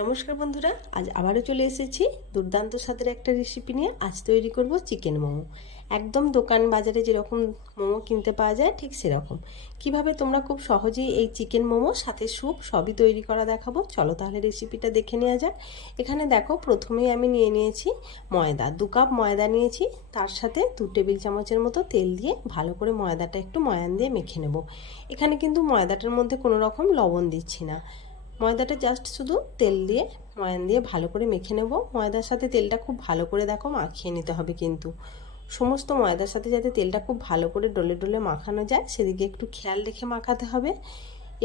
নমস্কার বন্ধুরা, আজ আবারও চলে এসেছি দুর্দান্ত স্বাদের একটা রেসিপি নিয়ে। আজ তৈরি করব চিকেন মোমো। একদম দোকান বাজারে যেরকম মোমো কিনতে পাওয়া যায় ঠিক সেরকম। কিভাবে তোমরা খুব সহজেই এই চিকেন মোমো সাথে স্যুপ সবই তৈরি করা দেখাবো। চলো তাহলে রেসিপিটা দেখে নেওয়া যাক। এখানে দেখো, প্রথমেই আমি নিয়ে নিয়েছি ময়দা। 2 কাপ ময়দা নিয়েছি, তার সাথে 2 টেবিল চামচের মতো তেল দিয়ে ভালো করে ময়দাটা একটু ময়ান দিয়ে মেখে নেব। এখানে কিন্তু ময়দাটার মধ্যে কোনো রকম লবণ দিচ্ছি না, ময়দাটা জাস্ট শুধু তেল দিয়ে ময়ান দিয়ে ভালো করে মেখে নেব। ময়দার সাথে তেলটা খুব ভালো করে দেখো মাখিয়ে নিতে হবে, কিন্তু সমস্ত ময়দার সাথে যাতে তেলটা খুব ভালো করে ডলে ডলে মাখানো যায় সেদিকে একটু খেয়াল রেখে মাখাতে হবে।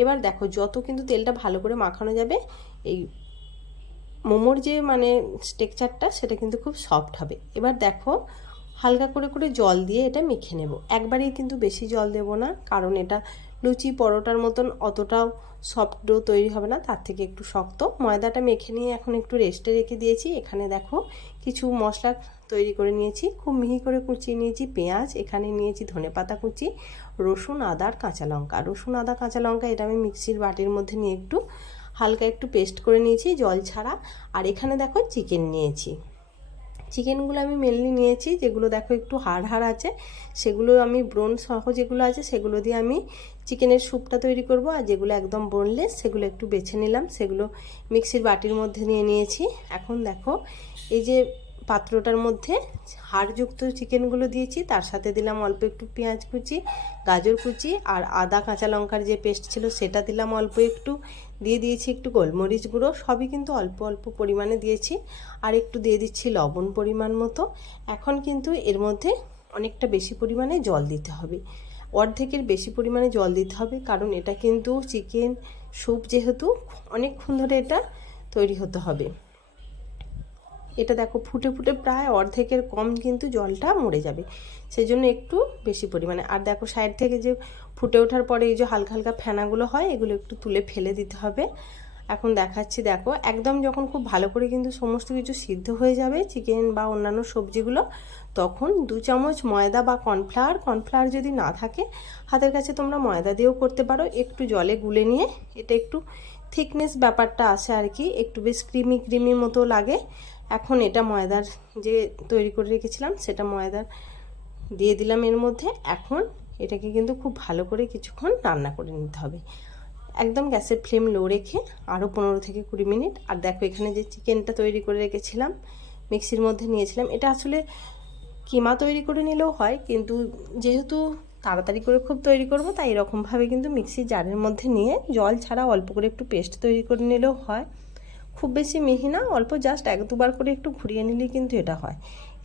এবার দেখো, যত কিন্তু তেলটা ভালো করে মাখানো যাবে এই মোমোর যে টেক্সচারটা সেটা কিন্তু খুব সফট হবে। এবার দেখো, হালকা করে করে জল দিয়ে এটা মেখে নেব। একবারেই কিন্তু বেশি জল দেব না, কারণ এটা লুচি পরোটার মতন অতটাও সফট ডো তৈরি হবে না, তার থেকে একটু শক্ত। ময়দাটা মেখে নিয়ে এখন একটু রেস্টে রেখে দিয়েছি। এখানে দেখো কিছু মশলা তৈরি করে নিয়েছি, খুব মিহি করে কুচিয়ে নিয়েছি পেঁয়াজ, এখানে নিয়েছি ধনেপাতা কুচি, রসুন, আদা আর কাঁচা লঙ্কা। রসুন, আদা, কাঁচা লঙ্কা এটা আমি মিক্সির বাটির মধ্যে নিয়ে একটু হালকা একটু পেস্ট করে নিয়েছি জল ছাড়া। আর এখানে দেখো চিকেন নিয়েছি। চিকেনগুলো আমি মেনলি নিয়েছি যেগুলো দেখো একটু হাড় হাড় আছে, সেগুলো আমি ব্রোন সহ যেগুলো আছে সেগুলো দিয়ে আমি চিকেনের স্যুপটা তৈরি করব। আর যেগুলো একদম বোনলেস সেগুলো একটু বেছে নিলাম, সেগুলো মিক্সির বাটির মধ্যে নিয়ে নিয়েছি। এখন দেখো, এই যে পাত্রটার মধ্যে হাড়যুক্ত চিকেনগুলো দিয়েছি, তার সাথে দিলাম অল্প একটু পেঁয়াজ কুচি, গাজর কুচি আর আদা কাঁচা লঙ্কার যে পেস্ট ছিল সেটা দিলাম অল্প একটু, দিয়ে দিয়েছি একটু গোলমরিচ গুঁড়ো, সবই কিন্তু অল্প অল্প পরিমাণে দিয়েছি। আর একটু দিয়ে দিচ্ছি লবণ পরিমাণ মতো। এখন কিন্তু এর মধ্যে অনেকটা বেশি পরিমাণে জল দিতে হবে, অর্ধেকের বেশি পরিমাণে জল দিতে হবে, কারণ এটা কিন্তু চিকেন স্যুপ যেহেতু অনেকক্ষণ ধরে এটা তৈরি হতে হবে। এটা দেখো ফুটে ফুটে প্রায় অর্ধেকের কম কিন্তু জলটা মরে যাবে, সেই জন্য একটু বেশি পরিমাণে। আর দেখো সাইড থেকে যে ফুটে ওঠার পরে এই যে হালকা হালকা ফেনাগুলো হয় এগুলো একটু তুলে ফেলে দিতে হবে। এখন দেখাচ্ছি, দেখো একদম যখন খুব ভালো করে কিন্তু সমস্ত কিছু সিদ্ধ হয়ে যাবে চিকেন বা অন্যান্য সবজিগুলো, তখন 2 চামচ ময়দা বা কর্নফ্লাওয়ার যদি না থাকে হাতের কাছে তোমরা ময়দা দিয়েও করতে পারো, একটু জলে গুলে নিয়ে এটা একটু থিকনেস ব্যাপারটা আসে আর কি, একটু বেশ ক্রিমি ক্রিমি মতো লাগে। এখন এটা ময়দার যে তৈরি করে রেখেছিলাম সেটা ময়দার দিয়ে দিলাম এর মধ্যে। এখন এটাকে কিন্তু খুব ভালো করে কিছুক্ষণ রান্না করে নিতে হবে, একদম গ্যাসের ফ্লেম লো রেখে আরও 15 থেকে 20 মিনিট। আর দেখো, এখানে যে চিকেনটা তৈরি করে রেখেছিলাম মিক্সির মধ্যে নিয়েছিলাম, এটা আসলে কিমা তৈরি করে নিলেও হয়, কিন্তু যেহেতু তাড়াতাড়ি করে খুব তৈরি করব তাই এরকমভাবে কিন্তু মিক্সির জারের মধ্যে নিয়ে জল ছাড়া অল্প করে একটু পেস্ট তৈরি করে নিলেও হয়। খুব বেশি মিহি না, অল্প জাস্ট 1-2 বার করে একটু ঘুরিয়ে নিলেই কিন্তু এটা হয়।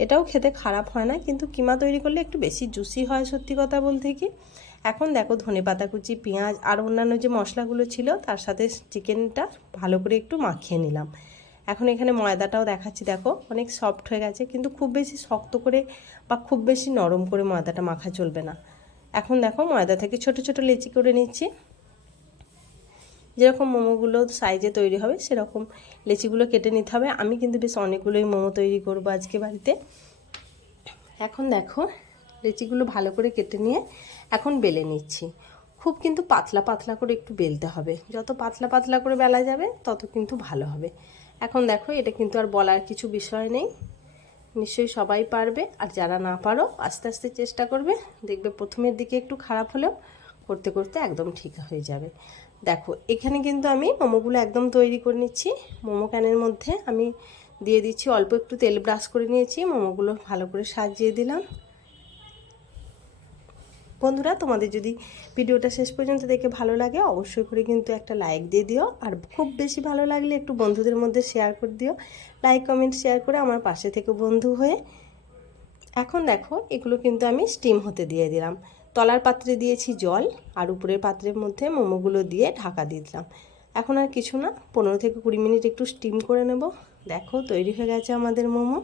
এটাও খেতে খারাপ হয় না, কিন্তু কিমা তৈরি করলে একটু বেশি জুসি হয় সত্যি কথা বলতে কি। এখন দেখো, ধনেপাতা কুচি, পেঁয়াজ আর অন্যান্য যে মশলাগুলো ছিল তার সাথে চিকেনটা ভালো করে একটু মাখিয়ে নিলাম। এখন এখানে ময়দাটাও দেখাচ্ছি, দেখো অনেক সফট হয়ে গেছে, কিন্তু খুব বেশি শক্ত করে বা খুব বেশি নরম করে ময়দাটা মাখা চলবে না। এখন দেখো, ময়দা থেকে ছোট ছোট লেচি করে নিচ্ছি, যেরকম মোমোগুলো সাইজে তৈরি হবে সেরকম লেচিগুলো কেটে নিতে হবে। আমি কিন্তু বেশ অনেকগুলোই মোমো তৈরি করব আজকে বাড়িতে। এখন দেখো, লেচিগুলো ভালো করে কেটে নিয়ে এখন বেলে নিচ্ছি। খুব কিন্তু পাতলা পাতলা করে একটু বেলতে হবে, যত পাতলা পাতলা করে বেলা যাবে তত কিন্তু ভালো হবে। এখন দেখো, এটা কিন্তু আর বলার কিছু বিষয় নেই, নিশ্চয়ই সবাই পারবে। আর যারা না পারো আস্তে আস্তে চেষ্টা করবে, দেখবে প্রথমের দিকে একটু খারাপ হলেও করতে করতে একদম ঠিক হয়ে যাবে। দেখো, এখানে কিন্তু আমি মোমোগুলো একদম তৈরি করে নিচ্ছি। মোমো ক্যানের মধ্যে আমি দিয়ে দিচ্ছি অল্প একটু তেল, ব্রাশ করে নিয়েছি, মোমোগুলো ভালো করে সাজিয়ে দিলাম। বন্ধুরা, তোমাদের যদি ভিডিওটা শেষ পর্যন্ত দেখে ভালো লাগে অবশ্যই করে কিন্তু একটা লাইক দিয়ে দিও, আর খুব বেশি ভালো লাগলে একটু বন্ধুদের মধ্যে শেয়ার করে দিও। লাইক কমেন্ট শেয়ার করে আমার পাশে থেকে বন্ধু হয়ে। এখন দেখো, এগুলো কিন্তু আমি স্টিম হতে দিয়ে দিলাম। তলার পাত্রে দিয়েছি জল, আর উপরের পাত্রের মধ্যে মোমোগুলো দিয়ে ঢাকা দিয়ে দিলাম। এখন আর কিছু না, 15 থেকে 20 মিনিট একটু স্টিম করে নেব। দেখো, তৈরি হয়ে গেছে আমাদের মোমো।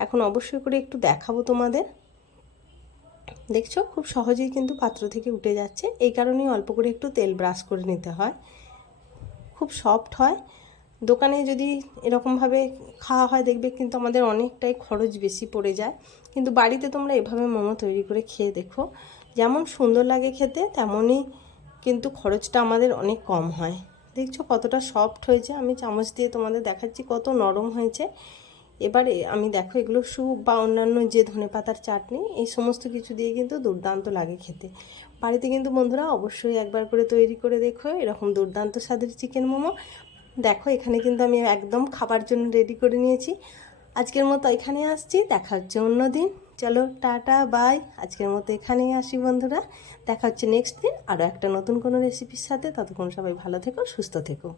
এখন অবশ্যই করে একটু দেখাবো তোমাদের। দেখছো, খুব সহজেই কিন্তু পাত্র থেকে উঠে যাচ্ছে, এই কারণেই অল্প করে একটু তেল ব্রাশ করে নিতে হয়, খুব সফট হয়। দোকানে যদি এরকমভাবে খাওয়া হয় দেখবে কিন্তু আমাদের অনেকটাই খরচ বেশি পড়ে যায়, কিন্তু বাড়িতে তোমরা এভাবে মোমো তৈরি করে খেয়ে দেখো, যেমন সুন্দর লাগে খেতে তেমনই কিন্তু খরচটা আমাদের অনেক কম হয়। দেখছো কতটা সফট হয়েছে, আমি চামচ দিয়ে তোমাদের দেখাচ্ছি কত নরম হয়েছে। এবারে আমি দেখো এগুলো স্যুপ বা অন্যান্য যে ধনেপাতার চাটনি এই সমস্ত কিছু দিয়ে কিন্তু দুর্দান্ত লাগে খেতে। বাড়িতে কিন্তু বন্ধুরা অবশ্যই একবার করে তৈরি করে দেখো এরকম দুর্দান্ত স্বাদের চিকেন মোমো। দেখো এখানে কিন্তু আমি একদম খাবার জন্য রেডি করে নিয়েছি। আজকের মতো এখানে আসছি, দেখা হচ্ছে অন্য দিন। চলো টাটা বাই, আজকের মতো এখানেই আসি বন্ধুরা, দেখা হচ্ছে নেক্সট দিন আরও একটা নতুন কোনো রেসিপির সাথে। ততক্ষণ সবাই ভালো থেকো, সুস্থ থেকো।